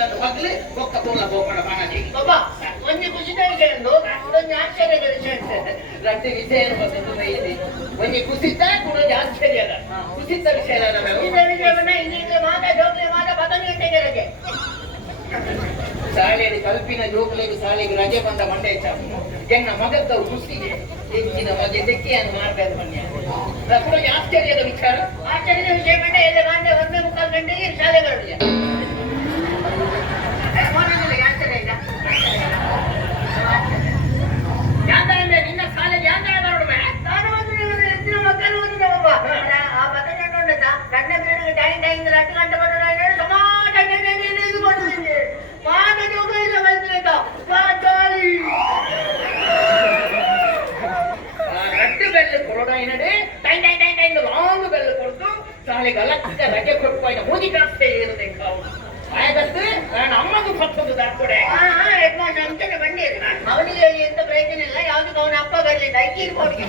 ಅದನ್ನು ಮಗ್ಲಿ ಒಕ್ಕ ತೋಲ ಗೋಪಣ ಬಾಣಜಿ ಬಾಬಾ ಒಂಜಿ ಖುಷಿದ ವಿಷಯ ಉಂಟು ಒಂಜಿ ಆಶ್ಚರ್ಯದ ವಿಷಯ ಉಂಟು ರಡ್ಡು ವಿಷಯ ಬಂದದ್ದು ಇದೆ ಒಂಜಿ ಕುಸಿತ ಕೂಡ ಆಶ್ಚರ್ಯದ ಕುಸಿತ ವಿಷಯ ಇದೇ ವಿಷಯವನ್ನ ಇನ್ನೀಗ ಮಾತ ಜೋಕ್ಲೆ ಮಾತ ಪತಂಗಿ ತೆಗೆರಗೆ ಶಾಲೆಯಲ್ಲಿ ಕಲ್ಪಿನ ಜೋಕ್ಲೆಗೆ ಶಾಲೆಗೆ ರಜೆ ಬಂದ ಮಂಡೆ ಚಾಪು ಎನ್ನ ಮಗದ ಖುಷಿಗೆ ಹೆಚ್ಚಿನ ಮಗೆ ತೆಕ್ಕಿಯನ್ನು ಮಾಡ್ಬೇಕು ಬನ್ನಿ ಕೂಡ ಆಶ್ಚರ್ಯದ ವಿಚಾರ ಆಶ್ಚರ್ಯದ ವಿಷಯ ಬಂದ ಎಲ್ಲ ಗಂಟೆ 1:45 ಗಂಟೆಗೆ ಶಾಲೆಗಳು ಆಶ್ಚರ್ಯ ಇಲ್ಲ ಯಾಂದ್ರೆ ನಿನ್ನ ಶಾಲೆಗೆ ಯಾಂದ್ರೆ ನೋಡುವ ನಾನು ಒಂದು ಹೆಚ್ಚಿನ ಮಕ್ಕಳು ಓದಿದ ಒಬ್ಬ ಆ ಪತಂಗ ಉಂಟ ಗಂಡ ಬೇರೆ ಟೈಮ್ 2 ಗಂಟೆ ಬರೋಣ ಸಮಾಜ ಇದು ಕೊಡ್ತೀನಿ ಮಾತ ಜೋಗ ಇಲ್ಲ ಬಂದಿರತ್ತ ಜಾಲಿ ರಡ್ಡು ಬೆಲ್ಲು ಕೊಡೋಣ ಏನಡೆ ಟೈಮ್ ಲಾಂಗ್ ಬೆಲ್ಲು ಕೊಡ್ತು ಶಾಲೆಗೆ ಅಲಕ್ಷ ರಜೆ ಕೊಟ್ಟು ಮೂದಿ ಕಾಸ್ತೆ ಇರುತ್ತೆ ಹಾಗಂದ್ರೆ ನಾನು ಅಮ್ಮಗೂ ಮತ್ತೊಂದು ದಾಟ್ಕೊಡೆ ಹೆಡ್ ಮಾಸ್ಟರ್ ಅಂತಾನೆ ಬಂದಿರು ಅವನಿಗೆ ಹೇಳಿ ಎಂತ ಪ್ರಯತ್ನ ಇಲ್ಲ ಯಾವ್ದಕ್ಕೆ ಅವನ ಅಪ್ಪ ಬರ್ಲಿಲ್ಲ ಐಕೀರ್ ಕೊಡ್ಗೆ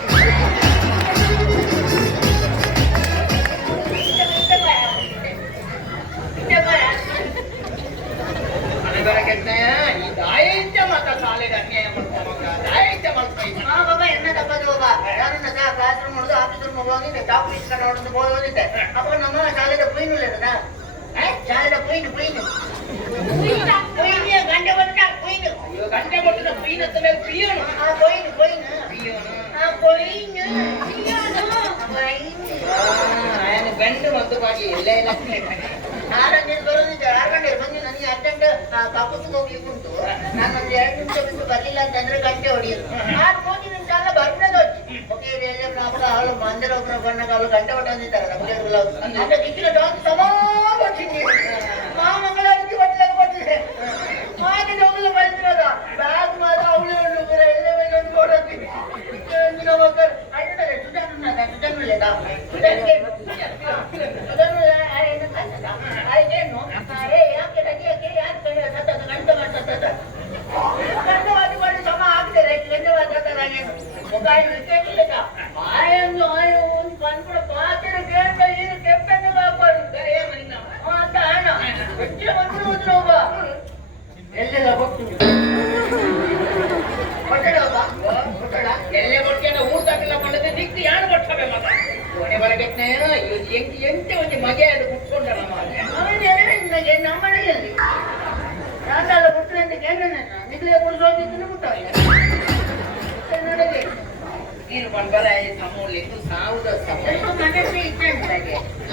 ಈ ದಾಯಂಚ ಮತ ಶಾಲೆಗೆ ಅನ್ಯಾಯ ಮಾಡ್ಕೊಂಡ ದಾಯಂಚ ಮಾಡ್ತಾ ಬಾಬಾ ಎನ್ನ ತಪ್ಪದು ಬಾಬಾ ಯಾರನ್ನ ಕ್ಲಾಸ್ ರೂಮ್ ನೋಡುದು ಆಫೀಸ್ ರೂಮ್ ಹೋಗಿದ್ದೆ ಟಾಪ್ ಇಸ್ಕೊಂಡು ನೋಡುದು ಹೋಗಿದ್ದೆ ಅಪ್ಪ ನಮ್ಮ ಶಾಲೆದ ಪುಯ್ನು ಇಲ್ಲದ ಶಾಲೆದ ಪುಯ್ನು ಗಂಟೆ ಬಟ್ಟ ಪುಯ್ನು ಗಂಟೆ ಕೊಟ್ಟಿನ ಪೀನ ಮೇಲೆ ಪಿಯೋನು ಗಂಡು ಮತ್ತು ಬಾಗಿ ಎಲ್ಲ ಎಲ್ಲ 6 ಗಂಟೆ ಬರೋದಿದ್ದೆ 6 ಗಂಟೆ ಬಂದು ನನಗೆ ಅರ್ಜೆಂಟ್ ಕಪ್ಪತ್ತು ಹೋಗ್ಲಿಕ್ಕೆ ಉಂಟು ನಾನು ಒಂದು 2 ನಿಮಿಷ ಬಿಟ್ಟು ಬರ್ಲಿಲ್ಲ ಅಂತಂದ್ರೆ ಗಂಟೆ ಹೊಡಿಯೋದು 6-3 ನಿಮಿಷ ಎಲ್ಲ ಬರ್ನದು ಅವಳು ಮಂದಿರ ಒಬ್ಬರ ಬಣ್ಣಗ ಅವಳು ಗಂಟೆ ಹೊಟ್ಟಂದಿದ್ದಾರೆ ಅಂತ ದಿಕ್ಕಿನ ಜಾಸ್ತಿ ಸಮಾ ಬರ್ತೀನಿ ಮಂಗಳ ಹೊಟ್ಟಲೆ ಕೊಟ್ಟಿದೆ ಮಾಗೆ ಹೋಗಲು ಬರ್ತಿರೋದ ಬ್ಯಾಗ್ ಮಾರ ಅವಳು ಎಲ್ಲ ಕೊಡತ್ತೀನಿ ಮಕ್ಕಳು ಆಯ್ತಾರೆ ಆಯ್ತೇನು ಯಾಕೆ ಯಾಕೆ ಗಂಟೆ ಮಾಡ್ತದ ಗಂಟವಾಗಿ ಮಾಡಿ ಸಮ ಆಗ್ತಾರೆ ಗಂಟವಾದ ಕೇಳಿಲ್ಲ ಆಯಂದು ಆಯ ಒಂದು ಕನ್ಪುಡ ಪಾತ್ರ ಕೇಳ್ತಾ ಏನು ಕೆಪ್ಪನ್ನು ಹಾಕ್ಬಾರ್ದು ಅಂತ ಹಣ ಹೆಚ್ಚಿನ ಬಂದು ಹೋದ್ರು ಒಬ್ಬ ಎಲ್ಲೆಲ್ಲ ಕೊಟ್ಟು ಎಲ್ಲೇ ಕೊಡ್ಕೊಂಡ ಊಟ ತಕ್ಕಿಲ್ಲ ಮಾಡಿದ್ರೆ ದಿಕ್ಕು ಯಾರು ಕೊಟ್ಟವೆ ಮಗ ಕೊನೆ ಬರಗೆ ಎಂಟೆ ಒಂದು ಮಗೆ ಅದು ಕುತ್ಕೊಂಡ ಅವನಿಗೆ ನಮ್ಮನೆಯಲ್ಲಿ ನಾನೆಲ್ಲ ಬಿಟ್ಟರೆ ಏನು ನಿಗ್ಲಿಗೆ ಕುಡಿಸೋದಿದ್ದು ಬಿಟ್ಟವಲ್ಲ ನೀನು ಬಂದರ ಸಮೂಲಿದ್ದು ಸಾವುದ ಸಮೂಲ ಮನಸ್ಸೇ ಇದ್ದಂತೆ